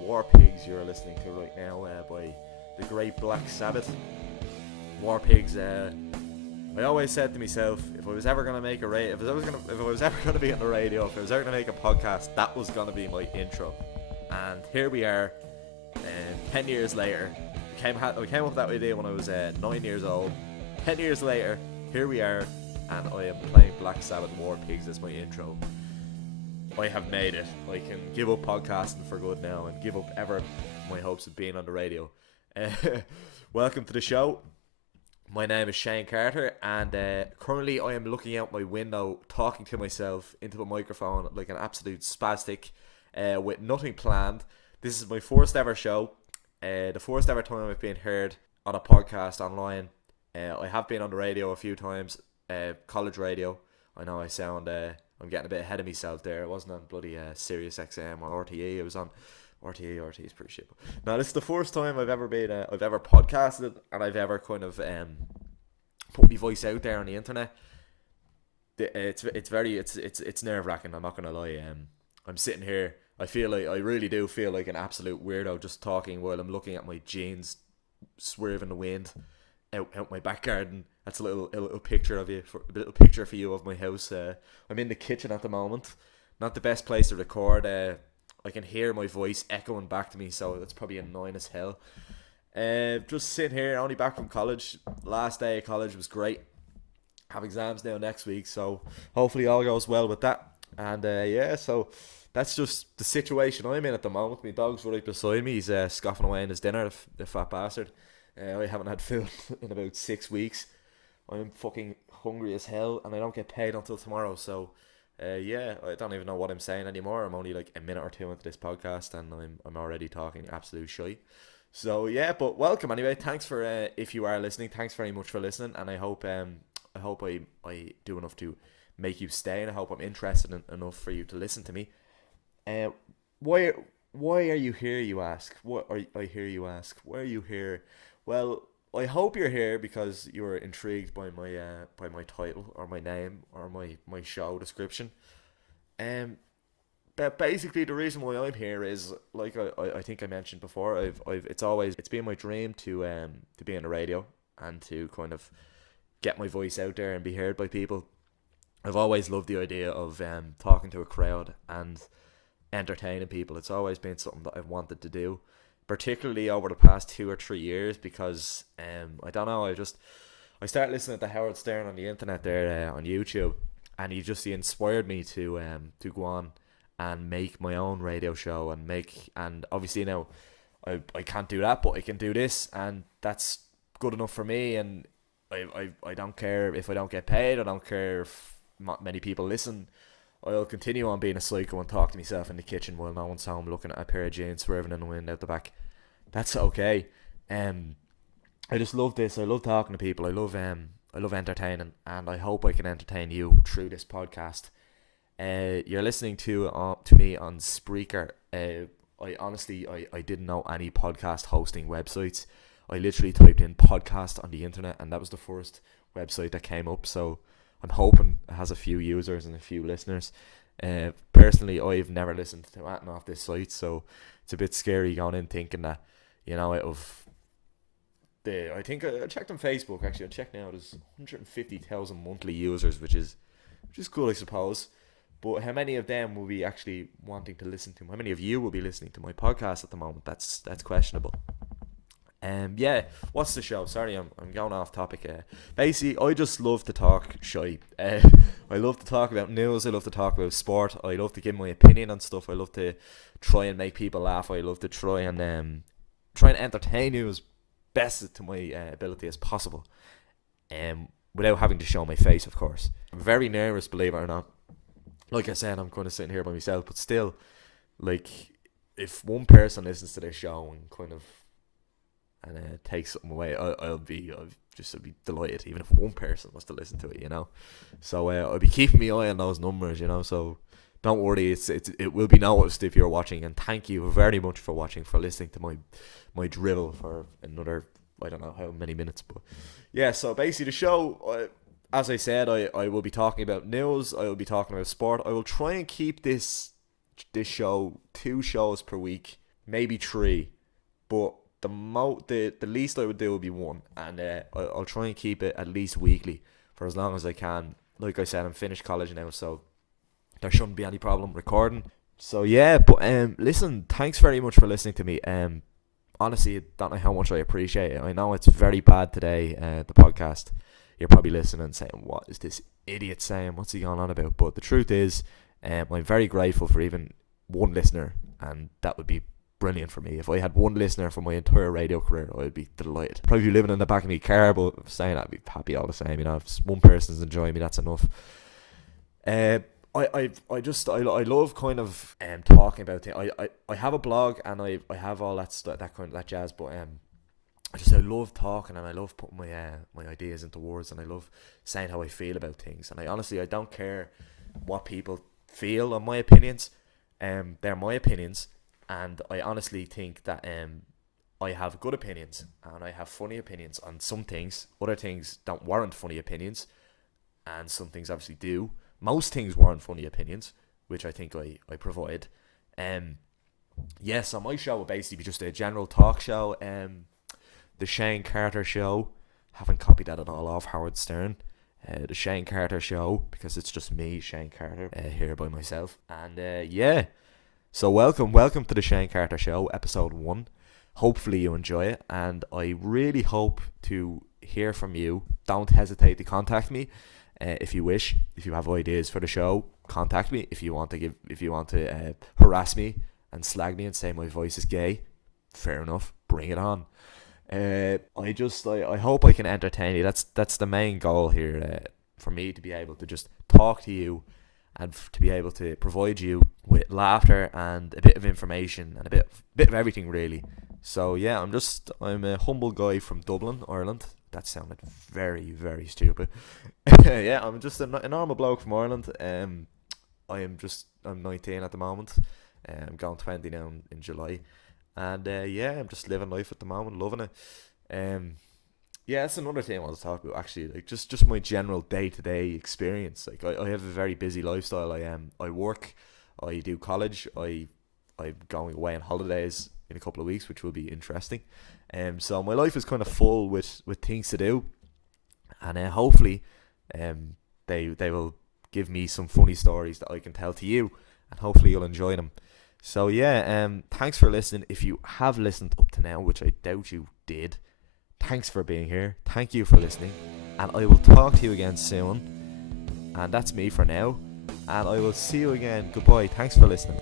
War Pigs you're listening to right now by the great Black Sabbath. War Pigs, I always said to myself, if I was ever going to make a radio, if I was ever going to be on the radio, if I was ever going to make a podcast, that was going to be my intro. And here we are, 10 years later. I came up with that idea when I was 9 years old. 10 years later, here we are, and I am playing Black Sabbath War Pigs as my intro. I have made it. I can give up podcasting for good now and give up ever my hopes of being on the radio. Welcome to the show. My name is Shane Carter, and currently I am looking out my window, talking to myself into a microphone like an absolute spastic, with nothing planned. This is my first ever show, the first ever time I've been heard on a podcast online. I have been on the radio a few times, college radio. I know I sound, I'm getting a bit ahead of myself there. It wasn't on bloody Sirius XM or RTE. It was on RTE. RTE is pretty shit. Now this is the first time I've ever been, I've ever podcasted, and I've ever kind of put my voice out there on the internet. It's nerve wracking. I'm not gonna lie. I'm sitting here. I really do feel like an absolute weirdo just talking while I'm looking at my jeans swerve in the wind out my back garden. That's a little picture of you, a little picture for you of my house. I'm in the kitchen at the moment. Not the best place to record. I can hear my voice echoing back to me, so that's probably annoying as hell. Just sitting here, only back from college. Last day of college was great. Have exams now next week, so hopefully all goes well with that. And so that's just the situation I'm in at the moment. My dog's right beside me. He's scoffing away in his dinner, the fat bastard. I haven't had food in about 6 weeks. I'm fucking hungry as hell, and I don't get paid until tomorrow. So, I don't even know what I'm saying anymore. I'm only like a minute or two into this podcast, and I'm already talking absolute shite. So yeah, but welcome anyway. Thanks for if you are listening. Thanks very much for listening, and I hope I do enough to make you stay, and I hope I'm interested enough for you to listen to me. Why are you here, you ask? I hear you ask. Why are you here? Well, I hope you're here because you're intrigued by my title or my name or my show description. But basically the reason why I'm here is, like I think I mentioned before, it's been my dream to be on the radio and to kind of get my voice out there and be heard by people. I've always loved the idea of talking to a crowd and entertaining people. It's always been something that I've wanted to do, particularly over the past 2 or 3 years, because I don't know, I started listening to Howard Stern on the internet there on YouTube, and he inspired me to go on and make my own radio show and obviously now I can't do that, but I can do this, and that's good enough for me. And I don't care if I don't get paid. I don't care if not many people listen. I'll continue on being a psycho and talk to myself in the kitchen while no one's home, looking at a pair of jeans swerving in the wind out the back. That's okay. I just love this. I love talking to people. I love entertaining, and I hope I can entertain you through this podcast. You're listening to me on Spreaker. I didn't know any podcast hosting websites. I literally typed in podcast on the internet, and that was the first website that came up. So I'm hoping it has a few users and a few listeners. Personally, I've never listened to anything off this site, so it's a bit scary going in thinking that, I think I checked on Facebook. Actually, I checked now. There's 150,000 monthly users, which is cool, I suppose. But how many of them will be actually wanting to listen to? How many of you will be listening to my podcast at the moment? That's questionable. What's the show? Sorry, I'm going off topic. Basically, I just love to talk shite. I love to talk about news. I love to talk about sport. I love to give my opinion on stuff. I love to try and make people laugh. I love to try and entertain you as best to my ability as possible, without having to show my face, of course. I'm very nervous, believe it or not. Like I said, I'm kind of sitting here by myself, but still, like, if one person listens to this show and kind of takes something away, I'll be delighted, even if one person was to listen to it, So I'll be keeping my eye on those numbers, So don't worry, it will be noticed if you're watching, and thank you very much for watching, for listening to my drivel for another, I don't know how many minutes, but yeah. So basically, the show, as I said, I will be talking about news. I will be talking about sport. I will try and keep this show 2 shows per week. maybe 3, but the least I would do would be 1, and I'll try and keep it at least weekly for as long as I can. Like I said, I'm finished college now, so there shouldn't be any problem recording. So yeah, but listen, thanks very much for listening to me. Honestly, I don't know how much I appreciate it. I know it's very bad today, the podcast. You're probably listening and saying, what is this idiot saying? What's he going on about? But the truth is, I'm very grateful for even one listener, and that would be brilliant for me. If I had one listener for my entire radio career, I would be delighted. Probably living in the back of my car, but saying that, I'd be happy all the same. You know, if one person's enjoying me, that's enough. I love kind of talking about things. I have a blog, and I have all that jazz, but I love talking, and I love putting my ideas into words, and I love saying how I feel about things. And I don't care what people feel on my opinions. They're my opinions, and I honestly think that I have good opinions, and I have funny opinions on some things. Other things don't warrant funny opinions, and some things obviously do. Most things warrant funny opinions, which I think I provide. So my show will basically be just a general talk show. The Shane Carter Show. Haven't copied that at all off Howard Stern. The Shane Carter Show, because it's just me, Shane Carter, here by myself. And so welcome to the Shane Carter Show, episode 1. Hopefully you enjoy it, and I really hope to hear from you. Don't hesitate to contact me. If you wish, if you have ideas for the show, contact me. If you want to harass me and slag me and say my voice is gay, fair enough, bring it on. I hope I can entertain you. That's the main goal here, for me to be able to just talk to you, and to be able to provide you with laughter and a bit of information and a bit of everything, really. So yeah, I'm a humble guy from Dublin, Ireland. That sounded very, very stupid. Yeah, I'm just a normal bloke from Ireland. I'm 19 at the moment. I'm going 20 now in July. And I'm just living life at the moment, loving it. That's another thing I want to talk about, actually. Like just my general day-to-day experience. Like I have a very busy lifestyle. I work, I do college, I'm going away on holidays in a couple of weeks, which will be interesting. So my life is kind of full with things to do, and hopefully they will give me some funny stories that I can tell to you, and hopefully you'll enjoy them. So thanks for listening. If you have listened up to now, which I doubt you did, thanks for being here. Thank you for listening, and I will talk to you again soon. And that's me for now, and I will see you again. Goodbye. Thanks for listening.